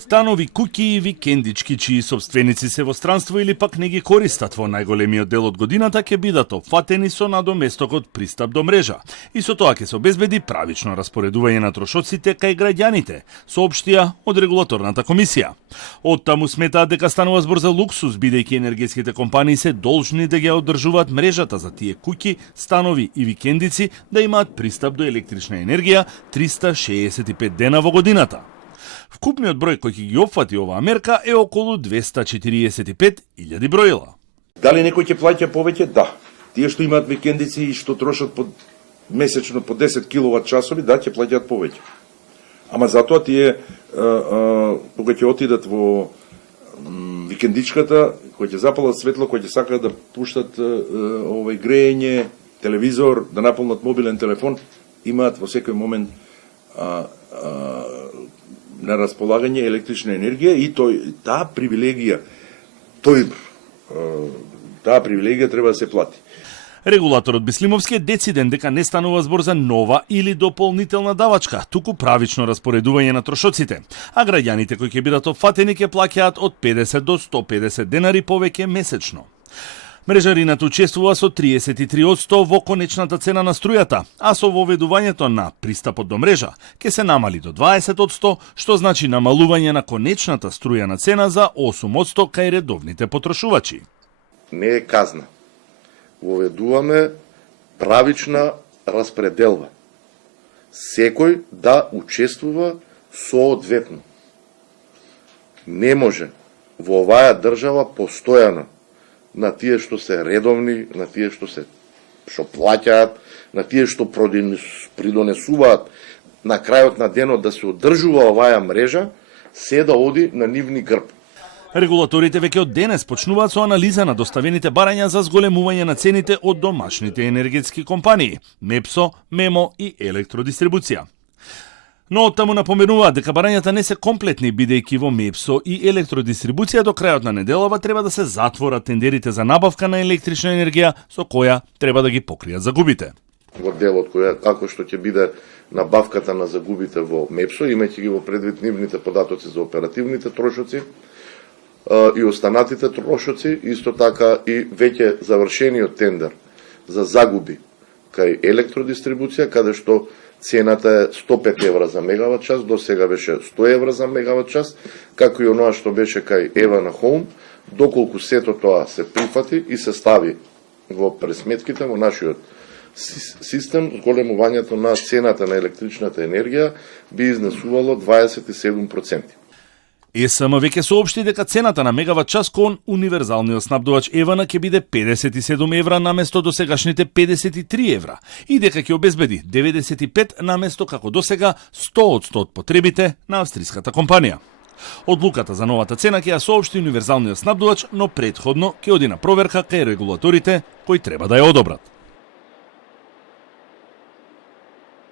Станови, куќи и викендички чии собственици се во странство или пак не ги користат во најголемиот дел од годината ќе бидат опфатени со надоместокот пристап до мрежа. И со тоа ќе се обезбеди правично распоредување на трошоците кај граѓаните, соопштија од регулаторната комисија. Оттаму сметаат дека станува збор за луксус, бидејќи енергетските компании се должни да ги одржуваат мрежата за тие куќи, станови и викендици да имаат пристап до електрична енергија 365 дена во годината. Вкупниот број кој ќе ги опфати оваа мерка е околу 245.000 броила. Дали некој ќе плаќа повеќе? Да. Тие што имаат викендици и што трошат месечно по 10 киловат часови, да, ќе плаќаат повеќе. Ама затоа тие кога ќе отидат во викендичката, кој ќе запалат светло, кој ќе сакаат да пуштат грејење, телевизор, да наполнат мобилен телефон, имаат во секој момент на располагање електрична енергија и таа привилегија треба да се плати. Регулаторот Бислимовски е дециден дека не станува збор за нова или дополнителна давачка, туку правично распоредување на трошоците, а граѓаните кои ќе бидат опфатени ќе плаќаат од 50 до 150 денари повеќе месечно. Мрежарината учествува со 33% во конечната цена на струјата, а со воведувањето на пристапот до мрежа ќе се намали до 20%, што значи намалување на конечната струјана цена за 8% кај редовните потрошувачи. Не е казна. Воведуваме правична распределба. Секој да учествува соодветно. Не може во оваа држава постојано на тие што се редовни, на тие што плаќаат, на тие што придонесуваат на крајот на денот да се одржува оваа мрежа, се да оди на нивни грб. Регулаторите веќе од денес почнуваат со анализа на доставените барања за зголемување на цените од домашните енергетски компании, МЕПСО, МЕМО и Електродистрибуција. Но оттаму напоменуваат дека барањата не се комплетни, бидејќи во МЕПСО и Електродистрибуција до крајот на неделава треба да се затворат тендерите за набавка на електрична енергија, со која треба да ги покријат загубите. Во делот како што ќе биде набавката на загубите во МЕПСО, имајќи ги во предвид нивните податоци за оперативните трошоци и останатите трошоци, исто така и веќе завршениот тендер за загуби кај Електродистрибуција, каде што цената е 105 евра за мегават час, до сега беше 100 евра за мегават час, како и оноа што беше кај Ева на Хоум, доколку сето тоа се прифати и се стави во пресметките во нашиот систем, зголемувањето на цената на електричната енергија би изнесувало 27%. ЕСМ веќе соопшти дека цената на мегават час кон универзалниот снабдувач Евана ќе биде 57 евра наместо досегашните 53 евра и дека ќе обезбеди 95 наместо како досега 100% од потребите на австриската компанија. Одлуката за новата цена ќе ја соопшти универзалниот снабдувач, но претходно ќе оди на проверка кај регулаторите кои треба да ја одобрат.